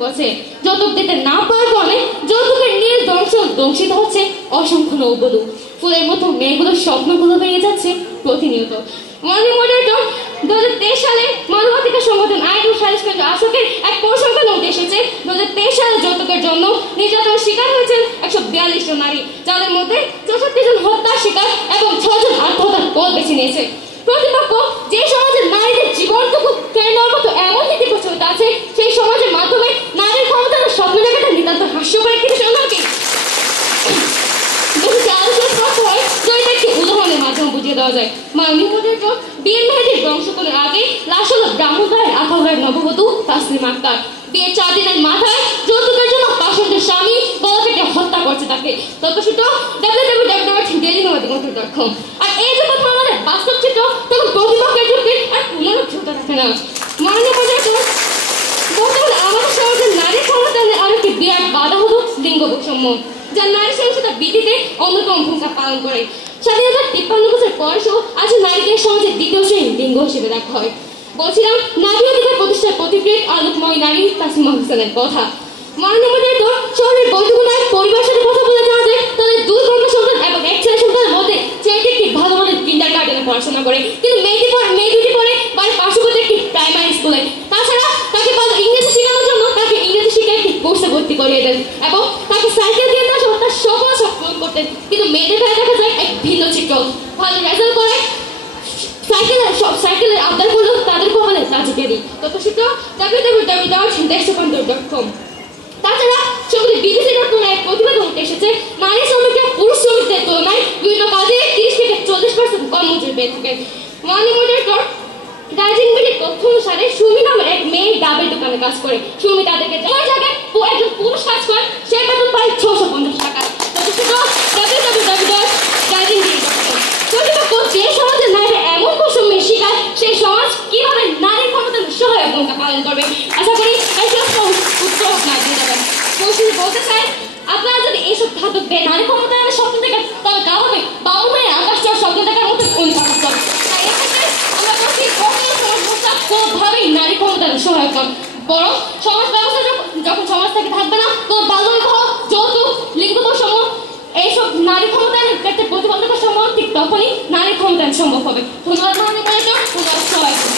যৌতুক আছে। যৌতুক দিতে না পারার কারণে যৌতুকের নীল দংশিত হচ্ছে অসংখ্য নববধূ। ফুলের মতো মেয়েগুলোর স্বপ্নগুলো ভেঙে যাচ্ছে প্রতিনিয়ত। মাননীয় মডারেটর, 2023 সালে মানবাধিকার সংগঠন আইন ও সালিশ কেন্দ্র আশোকের এক পরিসংখ্যান নোট এসেছে 2023 সালে যৌতুকের জন্য নির্যাতনের শিকার হয়েছেন 142 জন নারী, যাদের মধ্যে 64 জন হত্যার শিকার এবং 6 জন আত্মহত্যার পথ বেছে নিয়েছে। প্রতিপক্ষ যে সমাজের নারীদের জীবনটুকু কেড়ে নেওয়ার মতো এমন নীতি প্রচলিত আছে, সেই সমাজের মাধ্যমে নারীর ক্ষমতার স্বপ্ন দেখাটা নিতান্ত হাস্যকর একটি বিষয় নয় কি? উদাহরণের মাধ্যমে বুঝিয়ে দেওয়া যায়। মাননীয় মডারেটর, বিয়ের মেহেদির ধ্বংসকরণের আগে লাশ হলো ব্রাহ্মণবাড়িয়ার আখাউড়ার নববধূ তাসলিমা আক্তার। বিয়ের 4 দিনের মাথায় যৌতুকের জন্য পাষণ্ডের স্বামী গলা কেটে হত্যা করছে তাকে। তথ্যসূত্র www.dailynomading.com। আর এই যখন আমাদের বাস্তব চিত্র, তখন প্রতিপক্ষের যুক্তির আর কোনো ছোটা রাখে না। মাননীয় মডারেটর, বর্তমানে আমাদের সমাজের নারী ক্ষমতায়নের আরেকটি বিরাট বাধা হলো লিঙ্গ বৈষম্য, যা নারী সহিংসতা বৃদ্ধিতে অন্যতম ভূমিকা পালন করে। স্বাধীনতার 53 বছর বয়সেও আজ নারীকে সমাজের দ্বিতীয় শ্রেণীর লিঙ্গ হিসেবে দেখা হয়। বলছিলাম নারী অধিকার প্রতিষ্ঠার পথিকৃৎ আলোকময় নারী তাসলিমা হোসেনের কথা। মাননীয় মডারেটর, শহরের বৈধনায় পরিবারের সাথে কথা বলে জানা যায় তাদের 2 কন্যা সন্তান এবং 1 ছেলে সন্তানের মধ্যে ছেলেটি একটি ভালো মানের কিন্ডারগার্টেনে পড়াশোনা করে, কিন্তু মেয়ে দুটি পড়ে বাড়ির পার্শ্ববর্তী একটি প্রাইমারি স্কুলে। তাছাড়া তাকে ভালো ইংরেজি শেখানোর জন্য তাকে ইংরেজি শিক্ষা একটি কোর্সে ভর্তি করিয়ে দেন এবং তাকে সাইকেল দিয়ে তার সকল শখ পূরণ করতেন। কিন্তু মেয়েদের বেলায় দেখা যায় এক ভিন্ন চিত্র। ভালো রেজাল্ট করে সাইকেলের আবদার করলেও তাদের কপালে লাঠিকে দিই। তথ্যসূত্র www.deshbandhu.com। তাছাড়া সম্প্রতি BBC.com এক প্রতিবেদন উঠে এসেছে, নারী শ্রমিকরা পুরুষ শ্রমিকদের তুলনায় বিভিন্ন কাজে 30 থেকে 40% কম মজুরি পেয়ে থাকেন। মাননীয় মডারেটর, রাইজিং বিডির তথ্য অনুসারে সুমি নামের এক মেয়ে ডাবের দোকানে কাজ করে। সুমি তাদেরকে যাওয়ার জায়গায় একজন পুরুষ কাজ করে, সে বেতন পায় 650 টাকা। তথ্যসূত্র www.dailynomading.com। প্রতিপক্ষ যে সমাজের নারীরা এমন বৈষম্যের শিকার, সেই সমাজ কিভাবে নারীর ক্ষমতার সহায়ক ভূমিকা পালন করবে? আশা করি উত্তর আপনারা দিয়ে যাবেন। বলতে চাই, আপনারা যদি এইসব ঘাতক নারী ক্ষমতায়নের স্বপ্ন দেখেন, তবে তা হবে বাবু মেয়ে আকাশ চর স্বপ্ন দেখার মতো অনুপ্রাপ্ত। তাই এক্ষেত্রে আমরা বলছি সমস্যা কোনোভাবেই নারী ক্ষমতায়নের সহায়ক নয়, বরং সমাজ ব্যবস্থা যখন সমাজ থেকে থাকবে না, তখন বাল্যবিবাহ, যৌতুক, লিঙ্গ বৈষম্য এইসব নারী ক্ষমতায়নের ক্ষেত্রে প্রতিবন্ধকতা সমূহ ঠিক তখনই নারী ক্ষমতায়ন সম্ভব হবে। ধন্যবাদ মাননীয় মডারেটর, ধন্যবাদ সবাইকে।